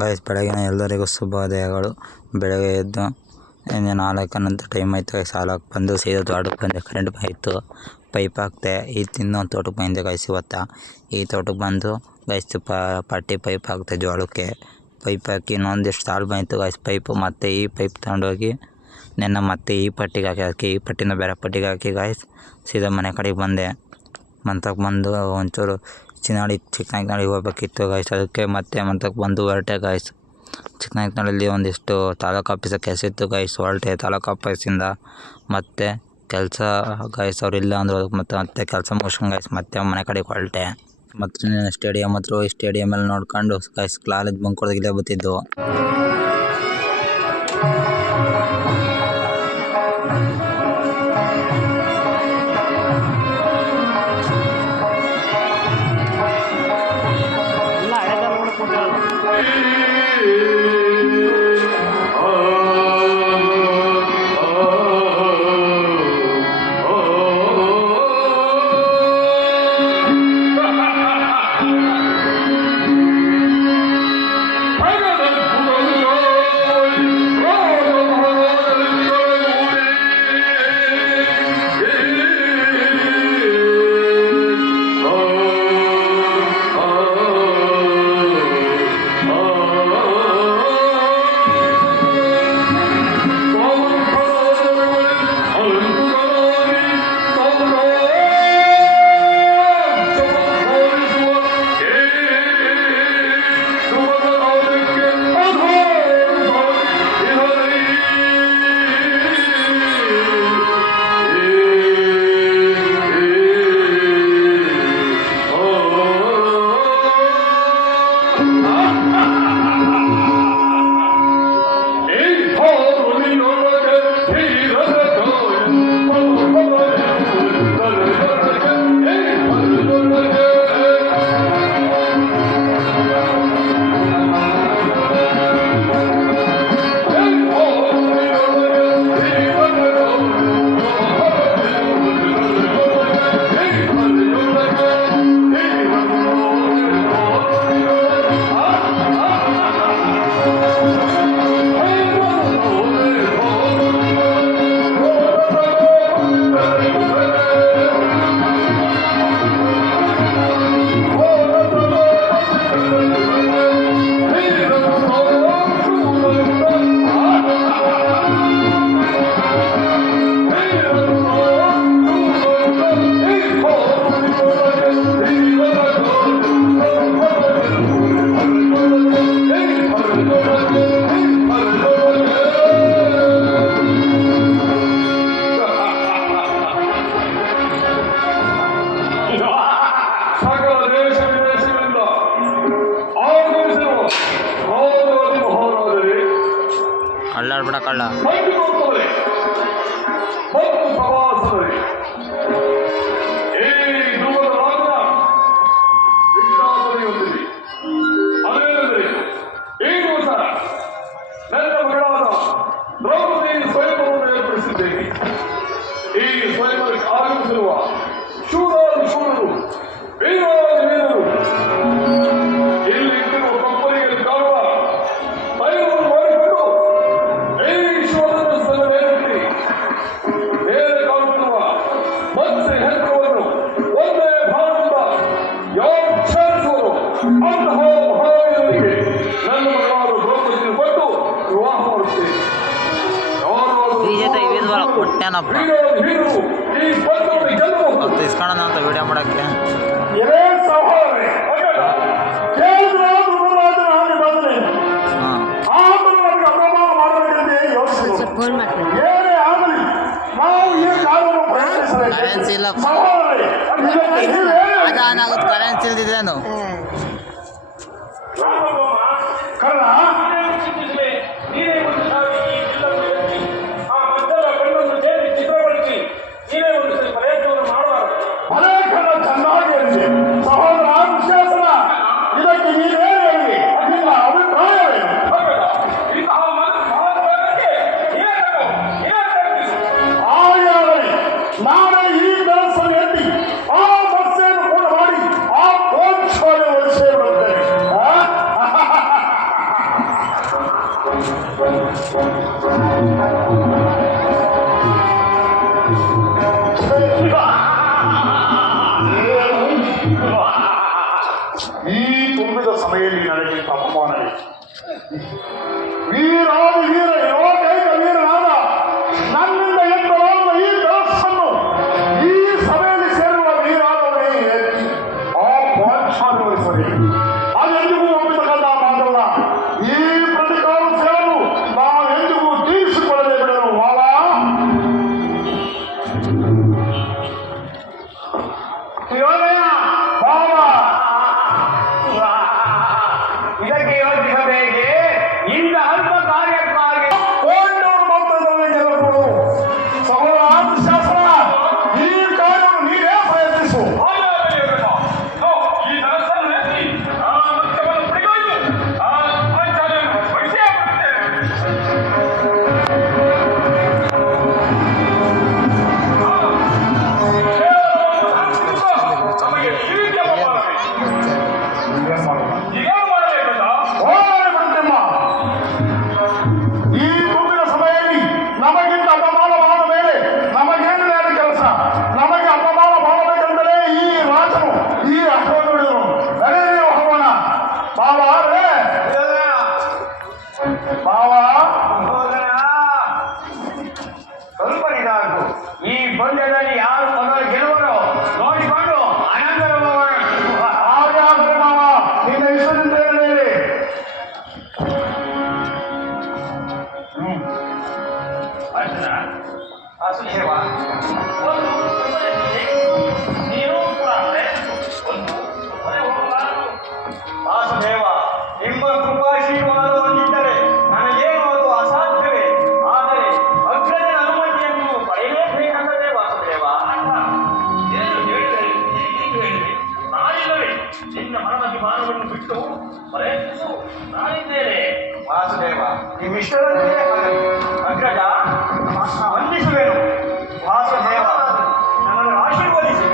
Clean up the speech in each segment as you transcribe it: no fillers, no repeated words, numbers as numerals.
Guys ಬೆಳಗಿನ ಎಲ್ಲರಿಗೂ ಶುಭೋದಯಗಳು. ಬೆಳಗ್ಗೆ ಎದ್ದು ಇನ್ನು 4 ನಂತರ ಟೈಮ್ ಆಯಿತು ಗೈಸ್. ಹಾಲಕ್ಕೆ ಬಂದು ಸೀದಾ ತೋಟಕ್ಕೆ ಬಂದೆ. ಕರೆಂಟ್ ಆಯಿತು, ಪೈಪ್ ಹಾಕ್ತೆ. ಇನ್ನೊಂದು ತೋಟಕ್ಕೆ ಬಂದೆ ಗೈಸ್. ಈ ತೋಟಕ್ಕೆ ಬಂದು ಗೈಸ್ ಪಟ್ಟಿ ಪೈಪ್ ಹಾಕ್ತೆ ಜೋಳಕ್ಕೆ. ಪೈಪ್ ಹಾಕಿ ಇನ್ನೊಂದಿಷ್ಟು ಸಾಲು ಬಂತು ಗೈಸ್ ಪೈಪು. ಮತ್ತು ಈ ಪೈಪ್ ತಗೊಂಡೋಗಿ ಮತ್ತೆ ಈ ಪಟ್ಟಿಗೆ ಹಾಕಿ ಈ ಪಟ್ಟಿನ ಬೇರೆ ಪಟ್ಟಿಗೆ ಹಾಕಿ ಗೈಸ್ ಸೀದಾ ಮನೆ ಕಡೆಗೆ ಬಂದೆ. ಮಂತಕ್ಕೆ ಬಂದು ಒಂಚೂರು ಚಿಕ್ಕನಾಯಕನಹಳ್ಳಿಗೆ ಹೋಗ್ಬೇಕಿತ್ತು ಗೈಸ್. ಅದಕ್ಕೆ ಮತ್ತೆ ಮಂತಕ್ಕೆ ಬಂದು ಹೊರಟೆ ಗೈಸ್. ಚಿಕ್ಕನಾಯಕನಹಳ್ಳಿಯಲ್ಲಿ ಒಂದಿಷ್ಟು ತಾಲೂಕು ಆಫೀಸ ಕೆಲಸ ಇತ್ತು ಗೈಸ್. ಹೊರಟೆ ತಾಲೂಕು ಆಫೀಸಿಂದ ಮತ್ತೆ ಕೆಲಸ ಗೈಸ್. ಅವ್ರು ಇಲ್ಲ ಅಂದರು. ಮತ್ತೆ ಕೆಲಸ ಮುಗಿಸ್ಕೊಂಡು ಗೈಸ್ ಮತ್ತೆ ಮನೆ ಕಡೆಗೆ ಹೊರಟೆ. ಮತ್ತು ಸ್ಟೇಡಿಯಮ್ ಹತ್ರ ಹೋಗಿ ಸ್ಟೇಡಿಯಮಲ್ಲಿ ನೋಡ್ಕೊಂಡು ಗೈಸ್ ಕಾಲೇಜ್ ಬಂಕ್ ಹೊಡೆದು ಇಲ್ಲೇ ಬರ್ತಿದ್ದು. ಅಲ್ಲಾಡ್ಬಿಡ ಕಳ್ಳ. ನನ್ನ ಮಗಳಾದ ದ್ರೌಪದಿ ಸ್ವಯಂವರವನ್ನು ಏರ್ಪಡಿಸಿದ್ದೇನೆ. ಈ ಸ್ವಯಂವರಕ್ಕೆ ಆಗಮಿಸಿರುವ ಶೂರರು ವೀರರು ಇಲ್ಲಿ ಕಂಪನಿಗೆ ಕಾಣುವ ತೈಲವನ್ನು ಮಾಡಿಕೊಂಡು ಈಶ್ವರನ ಸನ್ನಿಧಿಯಲ್ಲಿ ಮೇಲೆ ಕಾಣುತ್ತಿರುವ ಮತ್ತೆ ಹೆಂಡವನ್ನು ಒಂದೇ ಭಾರತದ ಯೋಚಿಸುವರು. ಅಂತಹ ಭಾವನೆಗಳಿಗೆ ನನ್ನ ಮಗಳಾದ ದ್ರೌಪದಿಯನ್ನು ಕೊಟ್ಟು ವಿವಾಹ ಮಾಡುತ್ತೇನೆ. ಇಸ್ಕೊಳ್ಳೋಣ ಅಂತ ವಿಡಿಯೋ ಮಾಡಕ್ಕೆ ಕರೆನ್ಸಿ ಇಲ್ಲ. ಅದಾನಾಗುತ್ತೆ ಕರೆನ್ಸಿ ಇಲ್ದಿದ್ದೇನು ಪ್ರಯತ್ನವನ್ನು ಮಾಡಬಾರದು. ಈ ತುಂಬಿದ ಸಭೆಯಲ್ಲಿ ನನಗಿಂತ ಅಪಮಾನವೇ. ವೀರಾದ ವೀರ ಯೋಗೈಕ ವೀರನಾದ ನನ್ನಿಂದ ಎತ್ತಲಾದ ಈ ದಾಸನ್ನು ಈ ಸಭೆಯಲ್ಲಿ ಸೇರುವ ವೀರಾದವರೇ ಆ ಪಾಂಚಾಲವರಿಸಲಿ. ಅದೆಂದಿಗೂ ಒಪ್ಪಿತಕ್ಕಂಥ ಮಾತಲ್ಲ. ಈ ಪ್ರತಿಕಾರ ಸೇರಲು ನಾವೆಂದಿಗೂ ತೀರಿಸಿಕೊಳ್ಳದೆ ಬಿಡಲು ವಾಲ. ಇದಕ್ಕೆ ಯೋಚಿಸಬೇಕೆ? ಇಂಥ ಅಲ್ಪ ಕಾರ್ಯಕ್ಕಾಗಿ ಕೋಂಡೂರು ಭಕ್ತರನ್ನು ಗೆಲ್ಲಬಹುದು. ಸಹೋದರ ಶಾಸ್ತ್ರ, ಈ ಕಾರ್ಯವನ್ನು ನೀವೇ ಪ್ರಯತ್ನಿಸು. ಈ ದಾಸನ್ನು ಎತ್ತಿ ಆ ಮೃತ್ಯವನ್ನು ಪಡೆದು ಆ ಪಾಂಚಾಲಿಯನ್ನು ವಶಕ್ಕೆ ನಮಗೆ ಈ ರೀತಿಯ ಅಪಮಾನವೇ. ಈಗೇನು ಮಾಡಬೇಕಂತ? ಹೋಗಲೇ ಬಂದೆಮ್ಮ. ಈ ತುಂಬಿದ ಸಭೆಯಲ್ಲಿ ನಮಗಿಂತ ಅಪಮಾನ ಮಾಡಿದ ಮೇಲೆ ನಮಗೇನು ಯಾರು ಕೆಲಸ? ನಮಗೆ ಅಪಮಾನ ಮಾಡಬೇಕೆಂದರೆ ಈ ರಾಜನು ಈ ಅಶ್ವನುಡಿದರು ನಡೆಯೋ ಹೋಗೋಣ. ಬಾವಾರೇ ಬಾವಾ, ಸ್ವಲ್ಪ ನಿಧಾನ. ಈ ಪಂದ್ಯದಲ್ಲಿ ಯಾರು ಮೊದಲು ಗೆಲ್ಲುವರೋ ನೋಡಿಕೊಂಡು ಅನಂತರ ಹಾಗೆ ಆದರೆ ಮಾವ ನಿನ್ನ ಇಷ್ಟದಿಂದ ಹೇಳಿ. ವಾಸುದೇವ, ನೀನು ಕೂಡ ಒಂದು ವಾಸುದೇವ, ನಿಮ್ಮ ಕೃಪಾಶೀರ್ವಾದ ಹೊಂದಿದ್ದರೆ ನನಗೇನು ಅದು ಅಸಾಧ್ಯವೇ. ಆದರೆ ಅಗ್ರಜನ ಅನುಮತಿಯನ್ನು ಪಡೆಯಲೇಬೇಕಂದರೆ ವಾಸುದೇವ. ಏನು ಹೇಳಿದರೆ ನಾನಿಲ್ಲವೇ ನಿನ್ನ ಮರಣಾಭಿಮಾನವನ್ನು ಬಿಟ್ಟು ಪ್ರಯತ್ನಿಸು, ನಾನಿದ್ದೇನೆ. ವಾಸುದೇವ, ನಿಮ್ಮಿಷ್ಟರಲ್ಲೇ ಅಗ್ರಜ ವಂದಿಸುವೆನು. ವಾಸುದೇವ, ನನ್ನನ್ನು ಆಶೀರ್ವದಿಸಿ.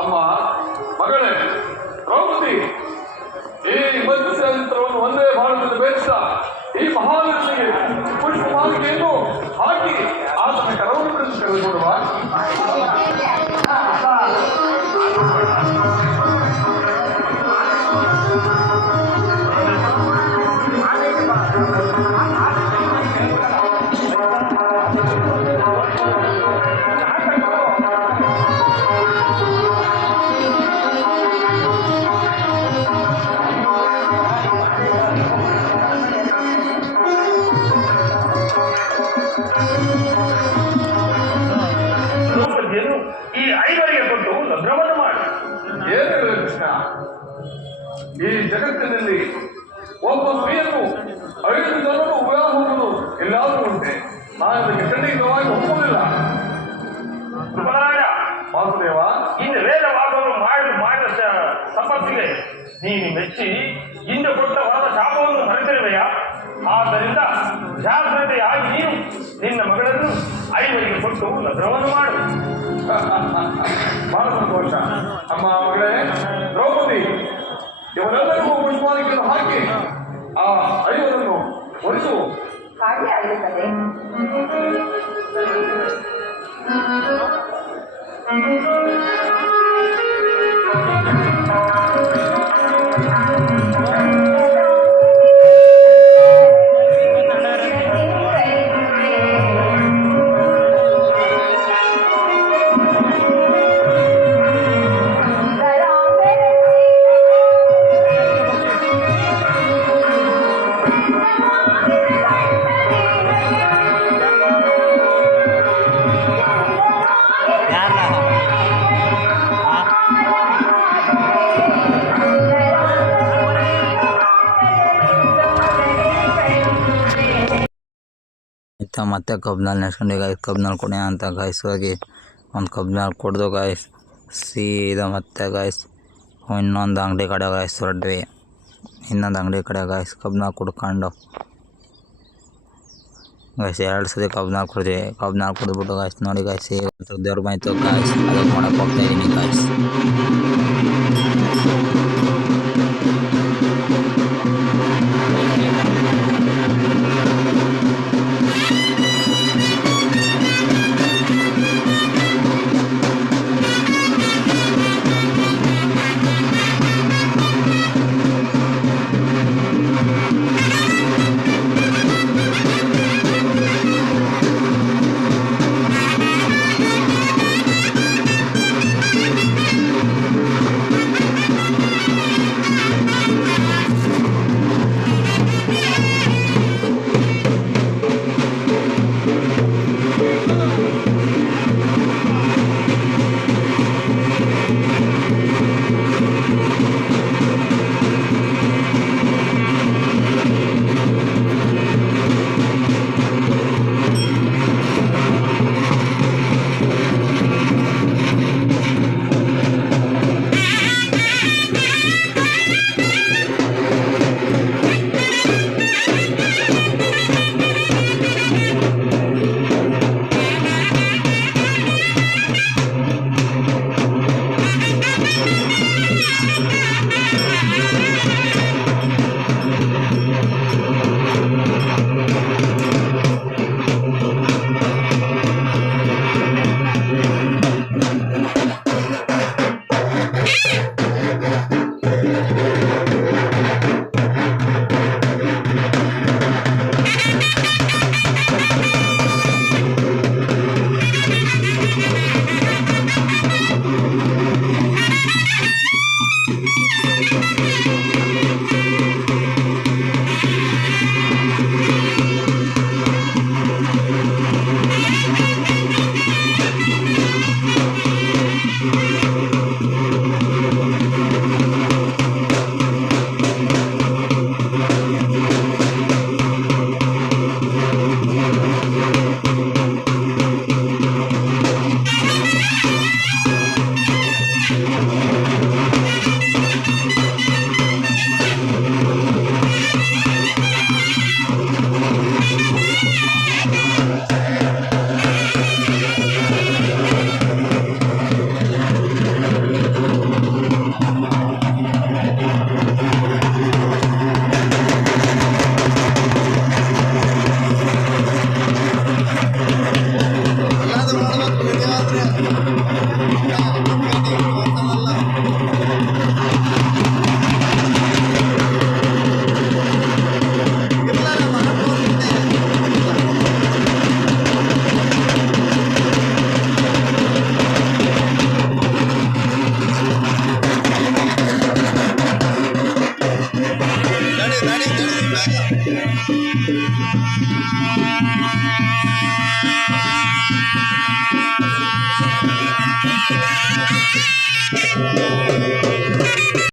ಅಮ್ಮ ಮಗಳೇ ದ್ರೌಪದಿ, ಈ ಮಧ್ಯಂತರವನ್ನು ಒಂದೇ ಭಾರತದ ಬೇಯಿಸಿದ ಈ ಮಹಾವೀರನಿಗೆ ಪುಷ್ಪಮಾಲಿಕೆಯನ್ನು ಹಾಕಿ ಆತನ ಕರವನ್ನು ಬಿಡಿಸಿ ತೆಗೆದುಕೊಡುವ. ಈ ಐದರಿಗೆ ಕೊಟ್ಟು ಲಗ್ನವನ್ನು ಮಾಡಿ. ಏನಿಲ್ಲ ಕೃಷ್ಣ, ಈ ಜಗತ್ತಿನಲ್ಲಿ ಒಬ್ಬ ಸ್ತ್ರೀಯನ್ನು 5 ಜನರು ವಿವಾಹ ಹೋಗುವುದು ಎಲ್ಲಾದರೂ ಉಂಟೆ. ನಾನು ಅದಕ್ಕೆ ಖಂಡಿತವಾಗಿ ಒಪ್ಪುವುದಿಲ್ಲ. ವಾಸುದೇವ, ಇನ್ನು ವೇದವಾದವನ್ನು ಮಾಡಿದ ತಪಸ್ಸಿಗೆ ನೀನು ಮೆಚ್ಚಿ ಹಿಂದೆ ಕೊಟ್ಟ ವರದ ಶಾಪವನ್ನು ಮರೆತಿರುವೆಯಾ? ಆದ್ದರಿಂದ ಜಾಗ್ರತೆಯಾಗಿ ನೀನು ನಿನ್ನ ಮಗಳನ್ನು ಐವರಿಗೆ ಕೊಟ್ಟು ಲಗ್ನವನ್ನು ಮಾಡು. ಬಹಳ ಸಂತೋಷ. ಅಮ್ಮ ಮಗಳೇ ದ್ರೌಪದಿ, ಇವರೆಲ್ಲರಿಗೂ ಪುಷ್ಪಾದಿಕೆಯನ್ನು ಹಾಕಿ ಆ ಐವರನ್ನು ಒಲಿಸು. ಹಾಗೆ ಆಗುತ್ತದೆ. ಮತ್ತೆ ಕಬ್ನಲ್ಲಿ ನೆಡ್ಸ್ಕೊಂಡು ಗಾಯ್ಸ್ ಕಬ್ನಲ್ಲಿ ಕೊಡಿ ಅಂತ ಗಾಯ್ಸ್ ಹೋಗಿ ಒಂದು ಕಬ್ನಲ್ಲಿ ಕೊಡ್ದು ಗಾಯ್ಸ್ ಸೀದಾ ಮತ್ತೆ ಗಾಯ್ಸ್ ಇನ್ನೊಂದು ಅಂಗಡಿ ಕಡೆ ಗಾಯ್ಸ್ ಹೊರಡ್ವಿ. ಇನ್ನೊಂದು ಅಂಗಡಿ ಕಡೆ ಗಾಯ್ಸ್ ಕಬ್ನಲ್ಲಿ ಕುಡ್ಕೊಂಡು ಗಾಯ್ಸ್ 2 ಸತಿ ಕಬ್ನಲ್ಲಿ ಕುಡಿದ್ವಿ. ಕಬ್ನಲ್ಲಿ ಕುಡಿದ್ಬಿಟ್ಟು ಗಾಯ್ಸ್ ನೋಡಿ ಗಾಯ್ಸ್ ಈಗ ದೇವ್ರ ಬಂತು ಗಾಯ್ಸ್, ಅದಕ್ಕೆ ಮಾಡಕ್ಕೆ ಹೋಗ್ತಾ ಇದ್ದೀನಿ ಗಾಯ್ಸ್.